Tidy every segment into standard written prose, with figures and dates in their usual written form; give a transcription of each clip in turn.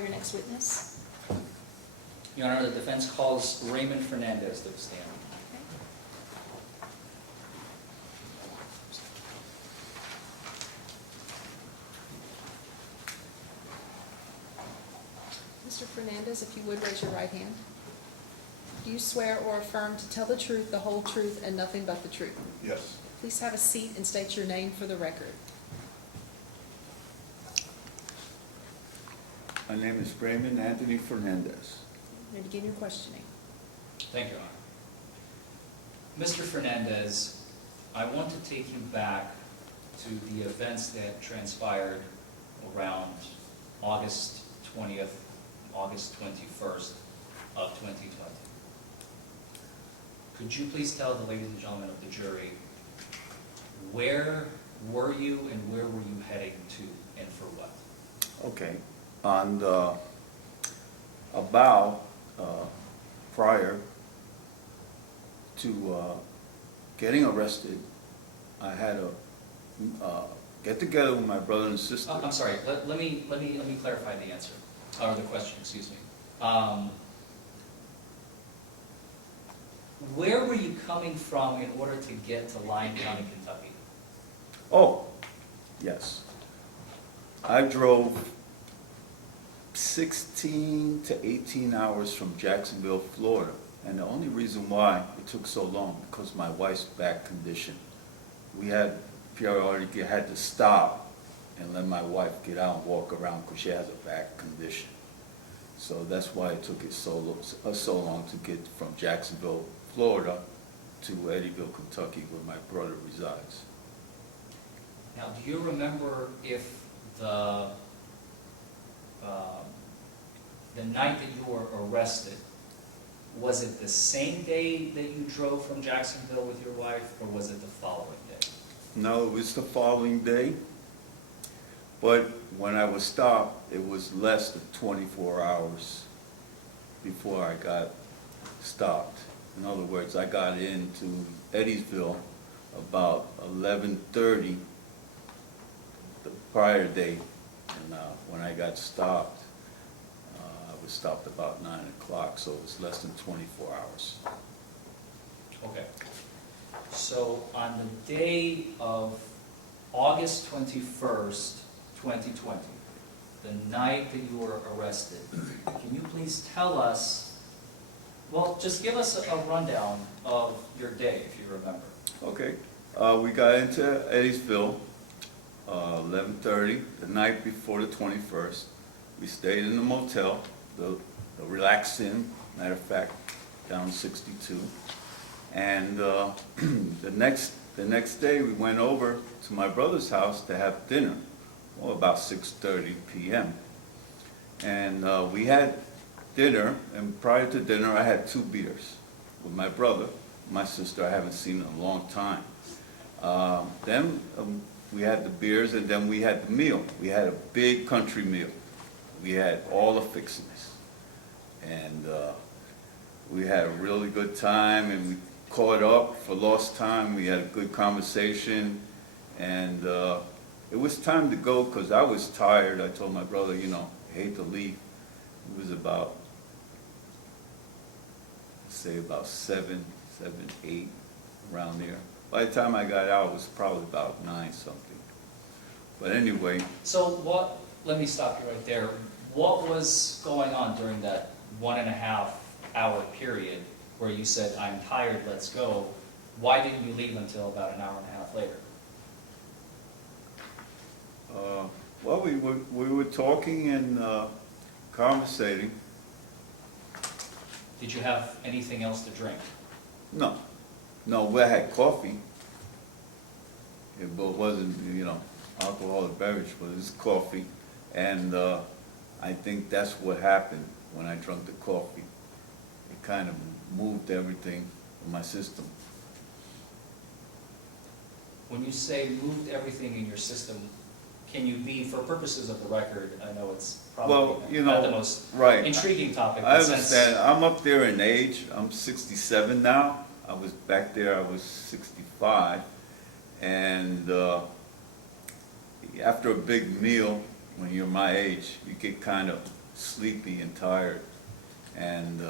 call your next witness. Your Honor, the defense calls Raymond Fernandez to the stand. Okay. Mr. Fernandez, if you would raise your right hand. Do you swear or affirm to tell the truth, the whole truth, and nothing but the truth? Yes. Please have a seat and state your name for the record. My name is Raymond Anthony Fernandez. And begin your questioning. Thank you, Your Honor. Mr. Fernandez, I want to take you back to the events that transpired around August 20th, August 21st of 2020. Could you please tell the ladies and gentlemen of the jury, where were you and where were you heading to and for what? Okay. On the, about prior to getting arrested, I had a get together with my brother and sister. I'm sorry, let me clarify the answer, or the question, excuse me. Where were you coming from in order to get to Lyon County, Kentucky? Oh, yes. I drove 16 to 18 hours from Jacksonville, Florida. And the only reason why it took so long, because my wife's back condition. We had periodically had to stop and let my wife get out and walk around because she has a back condition. So that's why it took it so long to get from Jacksonville, Florida to Eddyville, Kentucky, where my brother resides. Now, do you remember if the night that you were arrested, was it the same day that you drove from Jacksonville with your wife, or was it the following day? No, it was the following day. But when I was stopped, it was less than 24 hours before I got stopped. In other words, I got into Eddyville about 11:30 the prior day, and when I got stopped, I was stopped about 9 o'clock, so it was less than 24 hours. Okay. So on the day of August 21st, 2020, the night that you were arrested, can you please tell us, well, just give us a rundown of your day, if you remember. Okay, we got into Eddyville 11:30, the night before the 21st. We stayed in the motel, the Relax Inn, matter of fact, down 62. And the next day we went over to my brother's house to have dinner, about 6:30 p.m. And we had dinner, and prior to dinner I had 2 beers with my brother. My sister I haven't seen in a long time. Then we had the beers, and then we had the meal. We had a big country meal. We had all the fixings. And we had a really good time, and we caught up for lost time. We had a good conversation, and it was time to go because I was tired. I told my brother, you know, I hate to leave. It was about, say, about 7, 8, around there. By the time I got out, it was probably about 9 something. But anyway. So let me stop you right there. What was going on during that 1.5 hour period where you said, I'm tired, let's go? Why didn't you leave until about an hour and a half later? Well, we were talking and conversating. Did you have anything else to drink? No, we had coffee. It wasn't, you know, alcoholic beverage, but it was coffee. And I think that's what happened when I drank the coffee. It kind of moved everything in my system. When you say moved everything in your system, can you be, for purposes of the record, I know it's probably Well, you know, not the most right. intriguing topic. I but understand. I'm up there in age. I'm 67 now. I was back there, I was 65. And after a big meal, when you're my age, you get kind of sleepy and tired. And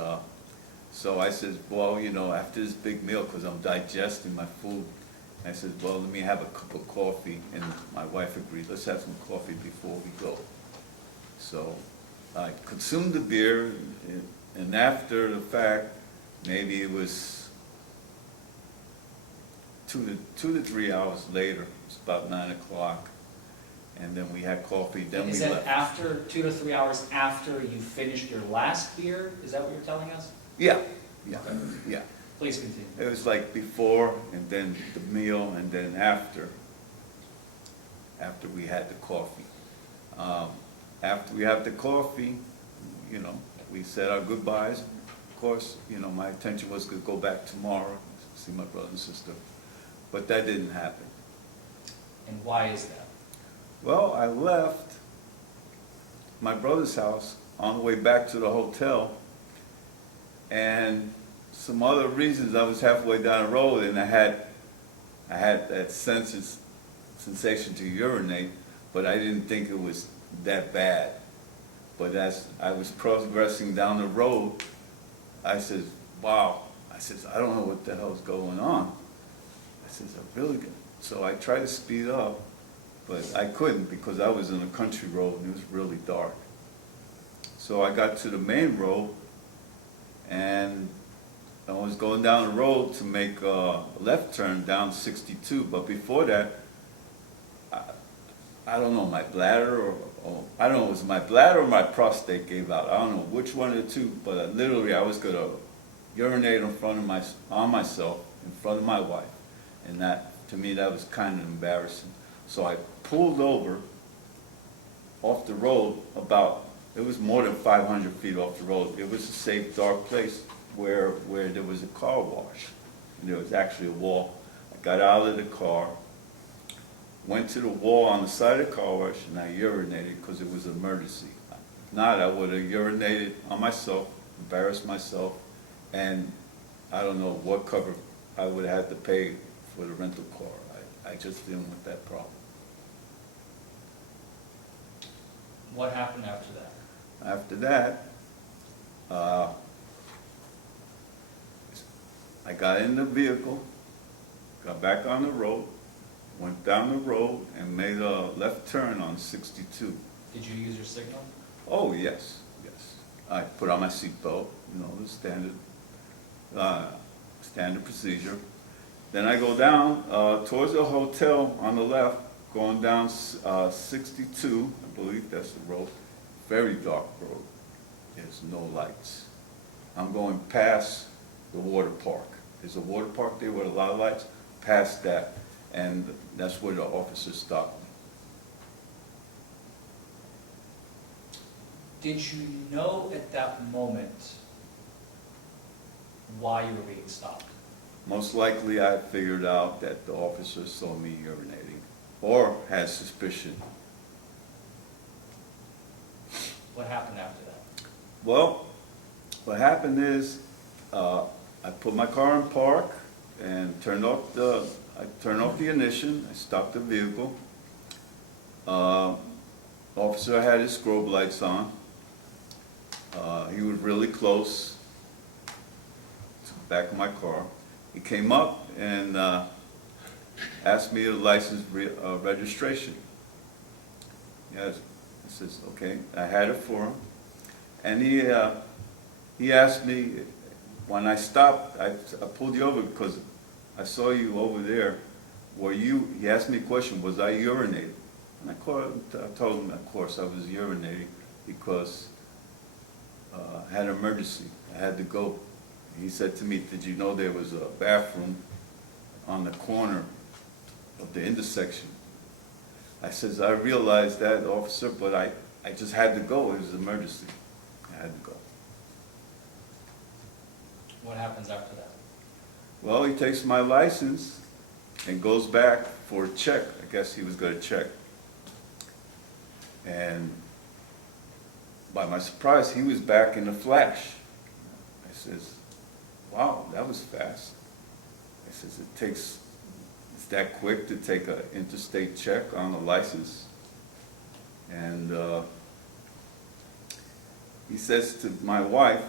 so I said, well, you know, after this big meal, because I'm digesting my food, I said, well, let me have a cup of coffee. And my wife agreed, let's have some coffee before we go. So I consumed the beer, and after the fact, maybe it was 2 to 3 hours later, it's about 9 o'clock, and then we had coffee, then we Is left. that after, 2 to 3 hours after you finished your last beer? Is that what you're telling us? Yeah, Okay. yeah. Please continue. It was like before, and then the meal, and then after we had the coffee. After we had the coffee, you know, we said our goodbyes. Of course, you know, my intention was to go back tomorrow, see my brother and sister, but that didn't happen. And why is that? Well, I left my brother's house on the way back to the hotel, and some other reasons, I was halfway down the road, and I had that sensation to urinate, but I didn't think it was that bad. But as I was progressing down the road, I said, wow, I said, I don't know what the hell's going on. I said, I really good. So I tried to speed up, but I couldn't because I was in a country road and it was really dark. So I got to the main road, and I was going down the road to make a left turn down 62, but before that, I don't know, my bladder or I don't know, it was my bladder or my prostate gave out. I don't know which one of the two, but literally I was going to urinate on myself, in front of my wife. And that, to me, that was kind of embarrassing. So I pulled over off the road it was more than 500 feet off the road. It was a safe, dark place where there was a car wash. And there was actually a wall. I got out of the car, went to the wall on the side of the car wash, and I urinated because it was an emergency. If not, I would have urinated on myself, embarrassed myself, and I don't know what cover I would have had to pay for the rental car. I just didn't want that problem. What happened after that? After that, I got in the vehicle, got back on the road, went down the road, and made a left turn on 62. Did you use your signal? Oh, yes, yes. I put on my seatbelt, you know, the standard procedure. Then I go down towards the hotel on the left, going down 62, I believe that's the road. Very dark road. There's no lights. I'm going past the water park. There's a water park there with a lot of lights. Past that, and that's where the officer stopped me. Did you know at that moment why you were being stopped? Most likely I figured out that the officer saw me urinating or had suspicion. What happened after that? Well, what happened is I put my car in park and turned off the ignition. I stopped the vehicle. Officer had his strobe lights on. He was really close to the back of my car. He came up and asked me the license registration. Yes, I says, okay. I had it for him. And he asked me, when I stopped, I pulled you over because I saw you over there. He asked me a question, was I urinating? And I told him, of course, I was urinating because I had an emergency. I had to go. He said to me, did you know there was a bathroom on the corner of the intersection? I says, I realized that, officer, but I just had to go. It was an emergency. I had to go. What happens after that? Well, he takes my license and goes back for a check. I guess he was going to check. And by my surprise, he was back in a flash. I says, wow, that was fast. I says, it's that quick to take an interstate check on a license. And he says to my wife,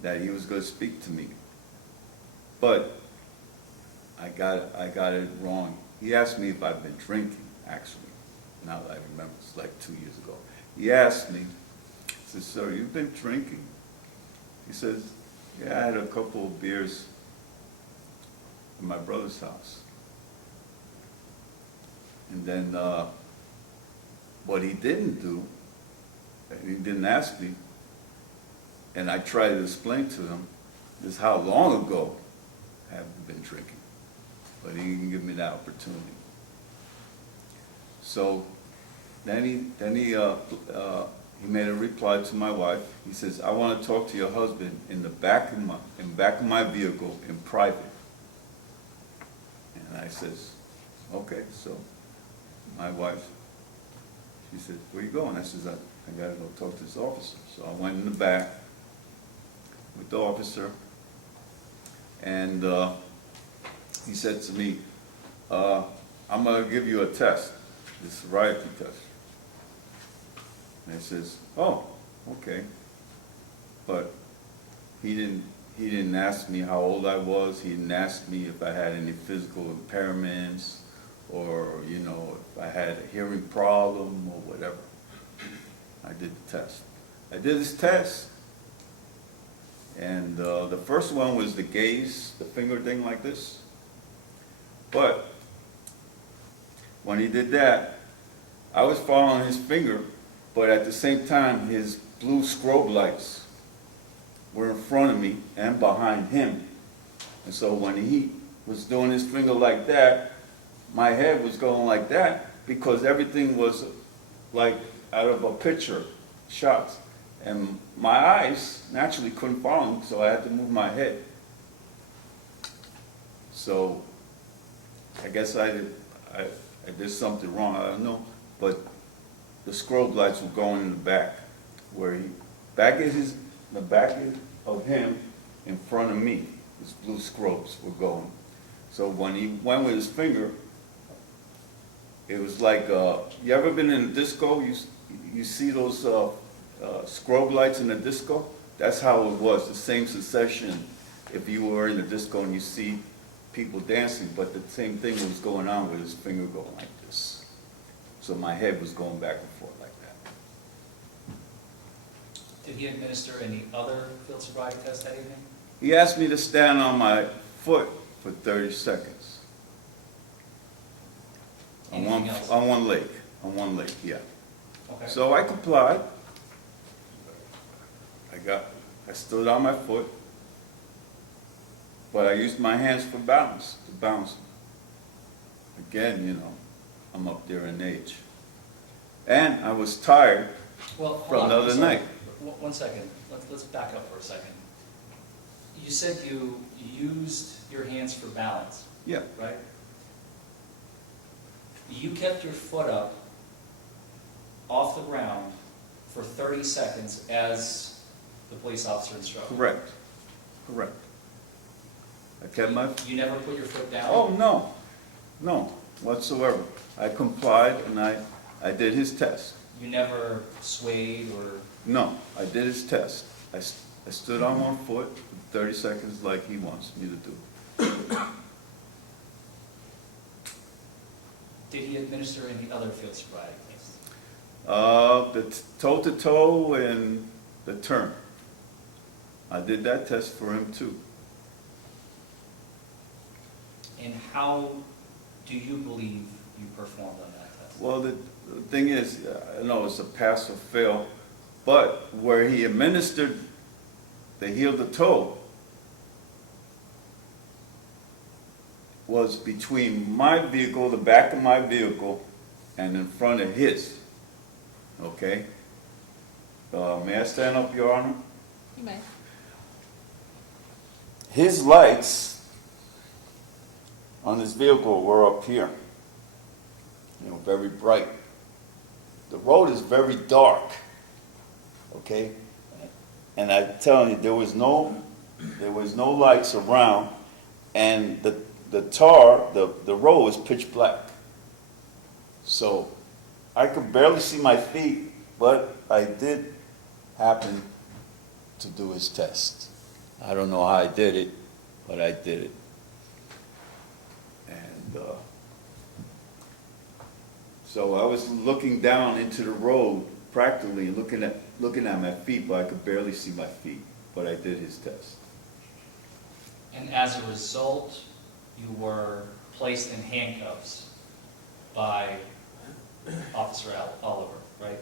that he was going to speak to me. But I got it wrong. He asked me if I've been drinking, actually. Now that I remember, it's like 2 years ago. He asked me, he says, "Sir, you've been drinking?" He says, "Yeah, I had a couple of beers in my brother's house." And then what he didn't do, he didn't ask me, and I tried to explain to him, is how long ago I haven't been drinking. But he didn't give me that opportunity. So then he made a reply to my wife. He says, "I want to talk to your husband in the back of my vehicle in private." And I says, "Okay." So my wife, she said, "Where you going?" I says, I got to go talk to this officer. So I went in the back with the officer, and he said to me, "I'm going to give you a test, this sobriety test." And I says, "Oh, okay." But he didn't ask me how old I was. He didn't ask me if I had any physical impairments, or, you know, if I had a hearing problem or whatever. I did the test. I did this test, and the first one was the gaze, the finger thing like this. But when he did that, I was following his finger, but at the same time, his blue strobe lights were in front of me and behind him. And so when he was doing his finger like that, my head was going like that, because everything was like out of a picture, shots. And my eyes naturally couldn't follow him, so I had to move my head. So I guess I did something wrong, I don't know. But the strobe lights were going in the back, where the back of him in front of me, his blue strobes were going. So when he went with his finger, it was like, you ever been in a disco? You see those strobe lights in a disco? That's how it was, the same sensation if you were in a disco and you see people dancing, but the same thing was going on with his finger going like this. So my head was going back and forth like that. Did he administer any other field sobriety tests that evening? He asked me to stand on my foot for 30 seconds. Anything else? On one leg, yeah. Okay. So I complied. I stood on my foot, but I used my hands for balance, to bounce. Again, you know, I'm up there in age. And I was tired from the other night. One second, let's back up for a second. You said you used your hands for balance, Yeah, right? You kept your foot up off the ground for 30 seconds as the police officer instructed. correct. I kept my, You never put your foot down? oh, no, whatsoever. I complied and I did his test. You never swayed or? No, I did his test. I stood on one foot for 30 seconds like he wants me to do. Did he administer any other field sobriety tests? The toe-to-toe and the turn. I did that test for him too. And how do you believe you performed on that test? Well, the thing is, I know it's a pass or fail, but where he administered the heel to toe was between my vehicle, the back of my vehicle, and in front of his. Okay? May I stand up, Your Honor? You may. His lights on his vehicle were up here, you know, very bright. The road is very dark, okay? And I'm telling you, there was no lights around, and the road was pitch black. So I could barely see my feet, but I did happen to do his test. I don't know how I did it, but I did it. And so I was looking down into the road, practically looking at my feet, but I could barely see my feet, but I did his test. And as a result, you were placed in handcuffs by Officer Oliver, right?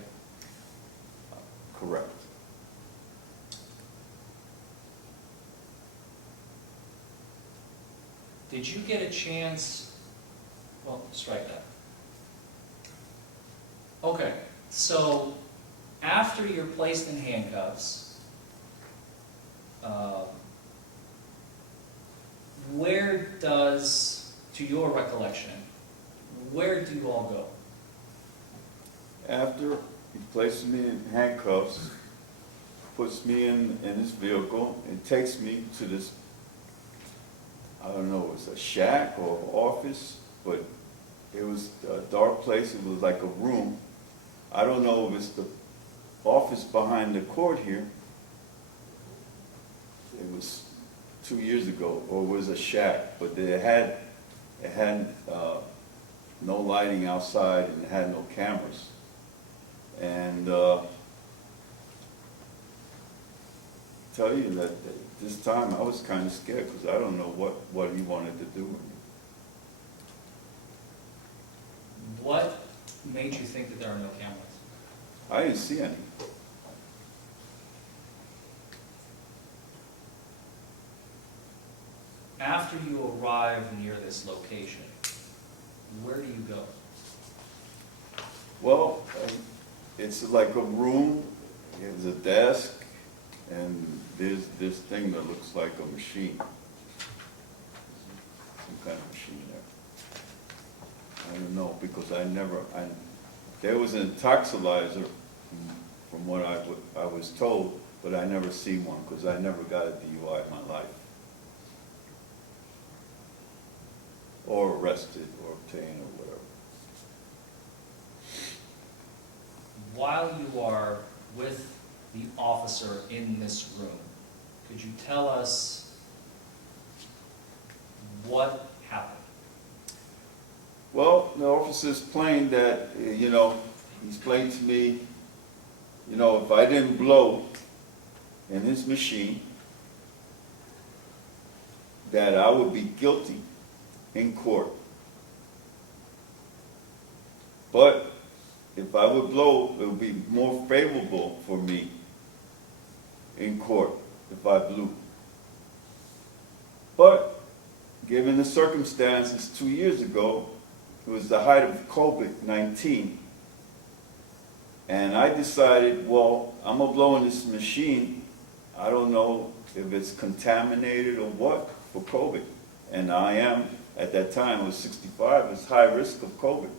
Correct. Did you get a chance, well, strike that. Okay, so after you're placed in handcuffs, where does, to your recollection, where do you all go? After he places me in handcuffs, puts me in his vehicle, and takes me to this, I don't know, it was a shack or office, but it was a dark place. It was like a room. I don't know if it's the office behind the court here. It was 2 years ago, or it was a shack, but it had no lighting outside and it had no cameras. And tell you that this time I was kind of scared because I don't know what he wanted to do with me. What made you think that there are no cameras? I didn't see any. After you arrive near this location, where do you go? Well, it's like a room, there's a desk, and there's this thing that looks like a machine. Some kind of machine there. I don't know, because there was an toxilizer from what I was told, but I never seen one, because I never got a DUI in my life. Or arrested, or obtained, or whatever. While you are with the officer in this room, could you tell us what happened? Well, the officer explained that, he explained to me, if I didn't blow in his machine, that I would be guilty in court. But if I would blow, it would be more favorable for me in court if I blew. But given the circumstances 2 years ago, it was the height of COVID-19. And I decided, well, I'm gonna blow in this machine. I don't know if it's contaminated or what for COVID. And I am, at that time, I was 65, it's high risk of COVID.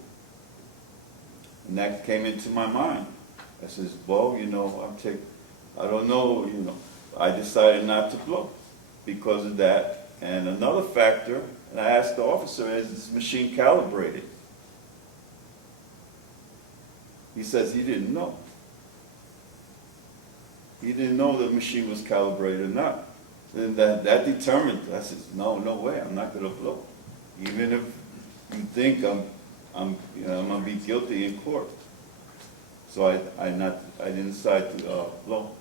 And that came into my mind. I says, well, I don't know, I decided not to blow because of that. And another factor, and I asked the officer, is this machine calibrated? He says he didn't know. He didn't know the machine was calibrated or not. And that determined, I said, no way, I'm not gonna blow. Even if you think I'm gonna be guilty in court. So I didn't decide to blow.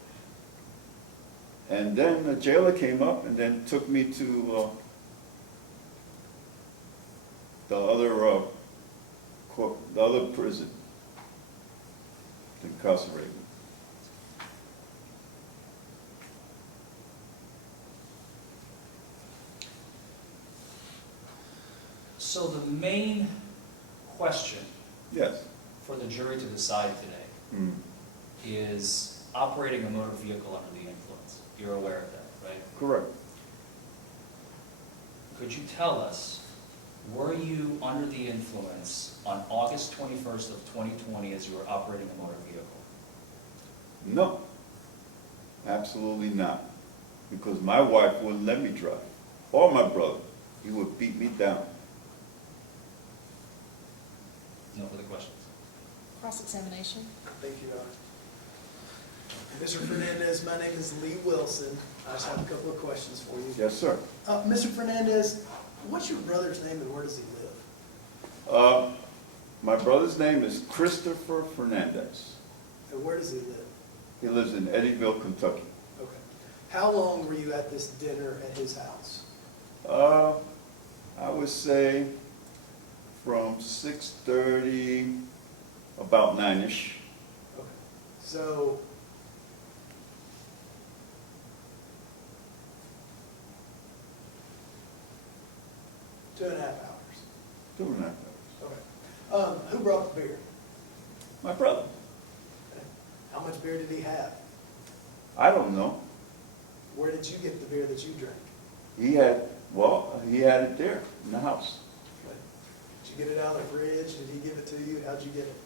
And then the jailer came up and then took me to the other prison to incarcerate me. So the main question Yes. for the jury to decide today is operating a motor vehicle under the influence. You're aware of that, right? Correct. Could you tell us, were you under the influence on August 21st of 2020 as you were operating a motor vehicle? No, absolutely not. Because my wife wouldn't let me drive. Or my brother. He would beat me down. No further questions. Cross-examination. Thank you, Your Honor. Mr. Fernandez, my name is Lee Wilson. I just have a couple of questions for you. Yes, sir. Mr. Fernandez, what's your brother's name and where does he live? My brother's name is Christopher Fernandez. And where does he live? He lives in Eddyville, Kentucky. Okay. How long were you at this dinner at his house? I would say from 6:30, about 9-ish. Okay. So, two and a half hours. 2.5 hours. Okay. Who brought the beer? My brother. Okay. How much beer did he have? I don't know. Where did you get the beer that you drank? He had it there in the house. Okay. Did you get it out of the fridge? Did he give it to you? How'd you get it?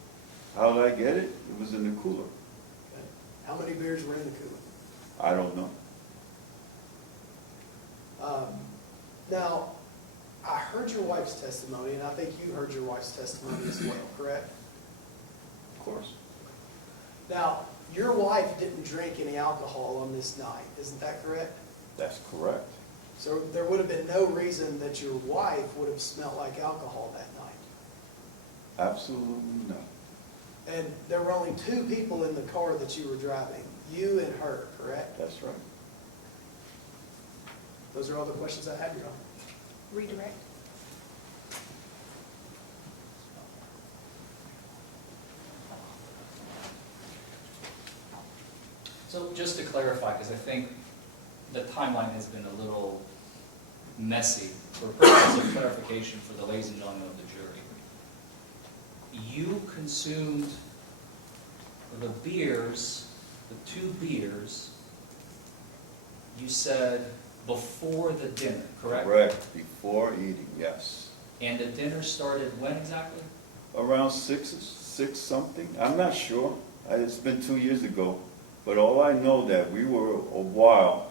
How did I get it? It was in the cooler. Okay. How many beers were in the cooler? I don't know. Now, I heard your wife's testimony, and I think you heard your wife's testimony as well, correct? Of course. Now, your wife didn't drink any alcohol on this night, isn't that correct? That's correct. So there would have been no reason that your wife would have smelled like alcohol that night. Absolutely not. And there were only two people in the car that you were driving, you and her, correct? That's right. Those are all the questions I had, Your Honor. Redirect. So just to clarify, because I think the timeline has been a little messy, for purposes of clarification for the ladies and gentlemen of the jury. You consumed the beers, the 2 beers, you said before the dinner, correct? Correct. Before eating, yes. And the dinner started when exactly? Around 6 something. I'm not sure. It's been 2 years ago. But all I know that we were a while.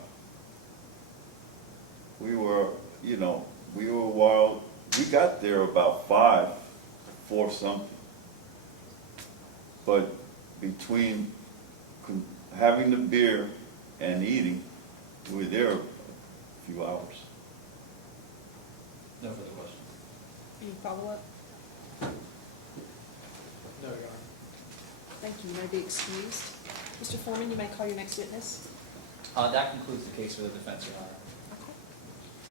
We got there about 4 something. But between having the beer and eating, we were there a few hours. No further questions. Any follow-up? No, Your Honor. Thank you. You may be excused. Mr. Forman, you may call your next witness. That concludes the case for the defense, Your Honor.